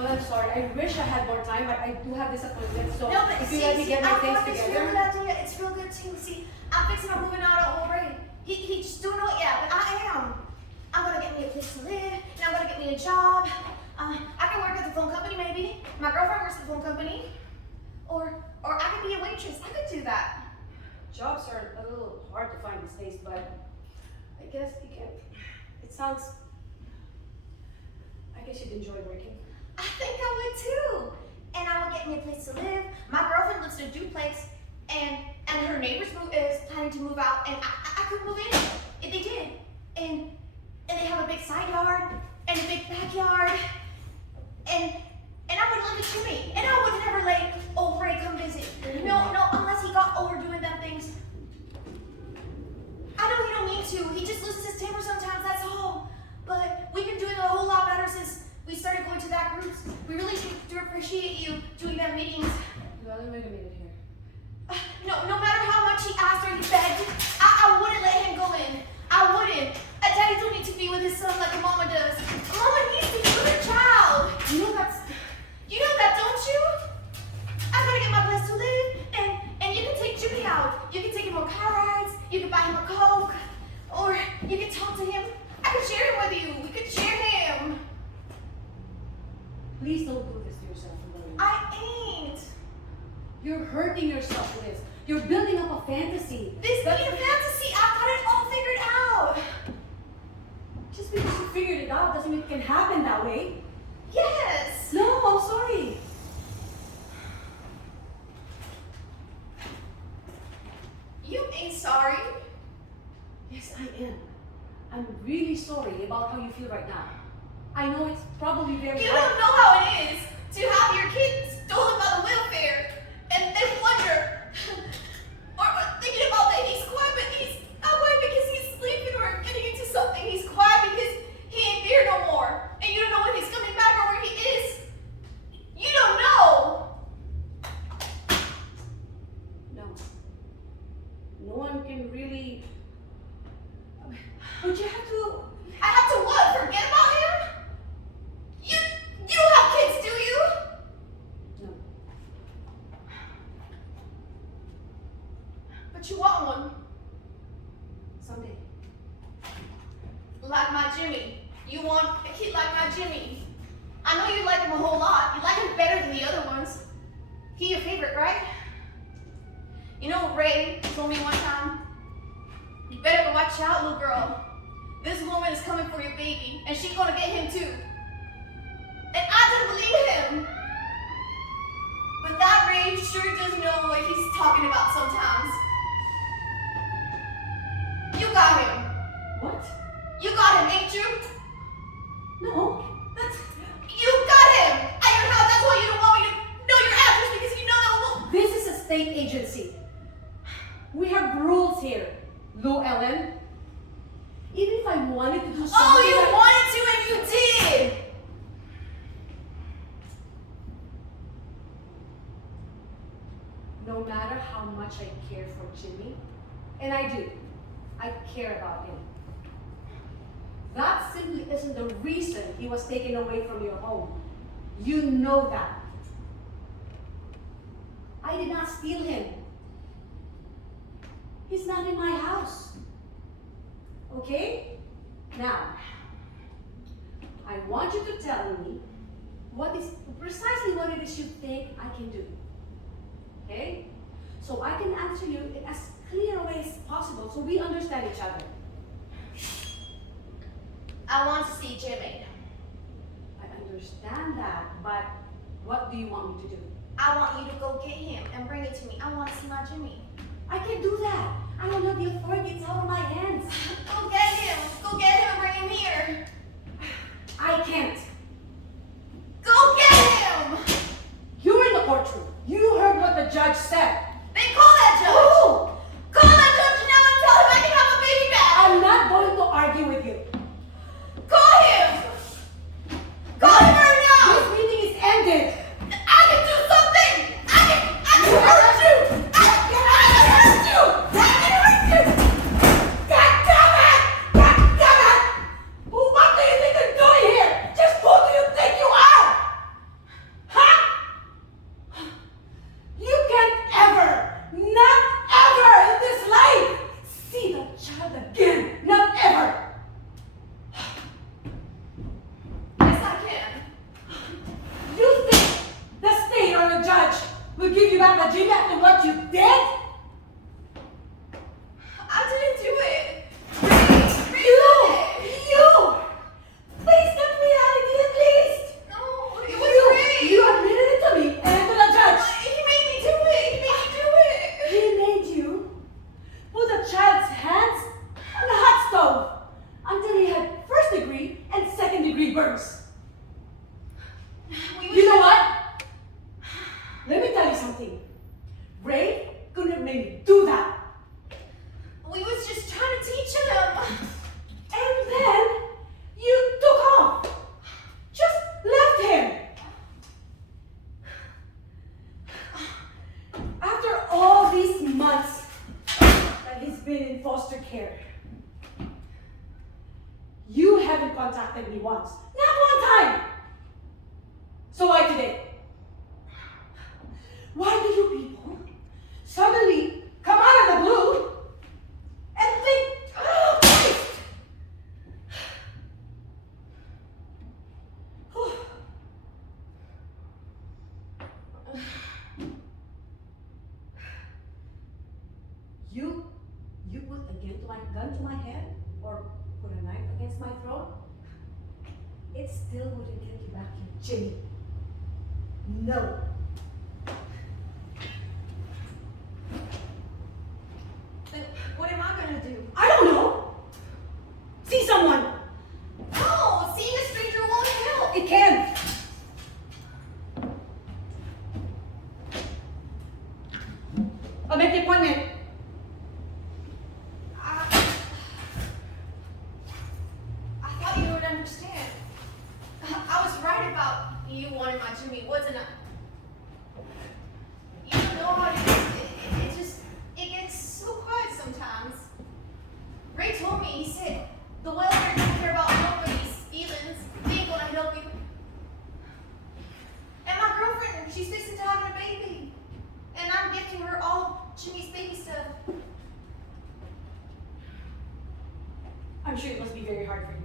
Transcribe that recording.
Well, I'm sorry. I wish I had more time, but I do have this appointment. So No, but if you let me get my things it's together. real good, Adelia. It's real good too. See, I'm fixing on moving out already. He just don't know it yet, but I am. I'm gonna get me a place to live, and I'm gonna get me a job. I can work at the phone company maybe. My girlfriend works at the phone company. Or I could be a waitress. I could do that. Jobs are a little hard to find these days, but I guess you can. It sounds. I guess you'd enjoy working. I think I would too. And I would get me a place to live. My girlfriend lives in a duplex, and her neighbors is planning to move out, and I could move in if they did. And they have a big side yard and a big backyard, and I would live with Jimmy, and I would never let old Ray come visit. No, unless he got overdoing them things. I know he don't mean to. He just loses his temper sometimes. That's all. But we've been doing a whole lot better since we started going to that group. We really do appreciate you doing them meetings. Well, wait a minute here. No matter how much he asked or he begged, I wouldn't let him go in. I wouldn't. A daddy don't need to be with his son like a mama does. A mama needs to be with her child. You know that, don't you? I gotta get my place to live, and you can take Jimmy out. You can take him on car rides. You can buy him a Coke, or you can talk to him. I could share him with you. We could share him. Please don't do this to yourself, Lily. I ain't. You're hurting yourself with this. You're building up a fantasy. This ain't a fantasy. I got it all figured out. Just because you figured it out doesn't mean it can happen that way. Yes. No, I'm sorry. You ain't sorry. Yes, I am. I'm really sorry about how you feel right now. I know it's probably very You hard. don't know how it is to have your kid stolen by the welfare and then wonder or thinking about that he's quiet, but he's not quiet because he's sleeping or getting into something. He's quiet because he ain't there no more. And you don't know when he's coming back or where he is. You don't know. No. No one can really. But you have to. I have to what? Forget about him? You don't have kids, do you? No. But you want one. Someday. Like my Jimmy. You want a kid like my Jimmy. I know you like him a whole lot. You like him better than the other ones. He your favorite, right? You know what Ray told me one time? You better watch out, little girl. This woman is coming for your baby, and she's gonna get him too. And I didn't believe him. But that Ray sure does know what he's talking about sometimes. You got him. What? You got him, ain't you? No. You got him at your house. That's why you don't want me to know your address, because you know that will. This is a state agency. We have rules here, Lou Ellen. Even if I wanted to do something. Oh, you wanted to and you did. No matter how much I care for Jimmy, and I do, I care about him. That simply isn't the reason he was taken away from your home. You know that. I did not steal him. He's not in my house. Okay? Now, I want you to tell me precisely what it is you think I can do. Okay? So I can answer you in as clear a way as possible so we understand each other. I want to see Jimmy. I understand that, but what do you want me to do? I want you to go get him and bring it to me. I want to see my Jimmy. I can't do that. I don't have the authority. It's out of my hands. Go get him. Go get him and bring him here. I can't. Go get him. You're in the courtroom. You heard what the judge said. Then call that judge. Oh! Call that judge now and tell him I can have a baby back. I'm not going to argue with you. Call him. Call him right now. This meeting is ended. I can do something. I can hurt you. I can hurt you. I can hurt you. God damn it. God damn it. What do you think you're doing here? Just back at Jimmy after what you did? I didn't do it. Ray You! Face the reality at least! No, it was Ray. You admitted it to me and to the judge. He made me do it. He made me do it. He made you put a child's hands on a hot stove until he had first degree and second degree burns. You know what? Let me tell you something. Ray couldn't have made me do that. We was just trying to teach him. And then you took off. Just left him. After all these months that he's been in foster care, you haven't contacted me once. Not one time. So why today? Why do you people suddenly come out of the blue and think, you put a gun to my head or put a knife against my throat? It still wouldn't get you back to Jimmy. No. Then what am I gonna do? I don't know. See someone. No, seeing a stranger won't help. It can. I'll make the appointment. I thought you would understand. I was right about you wanting my Jimmy, wasn't I? You don't know how it is. It gets so quiet sometimes. Ray told me, he said, the welfare don't care about nobody's feelings. They ain't gonna help you. And my girlfriend, she's fixing to have a baby. And I'm gifting her all Jimmy's baby stuff. I'm sure it must be very hard for you.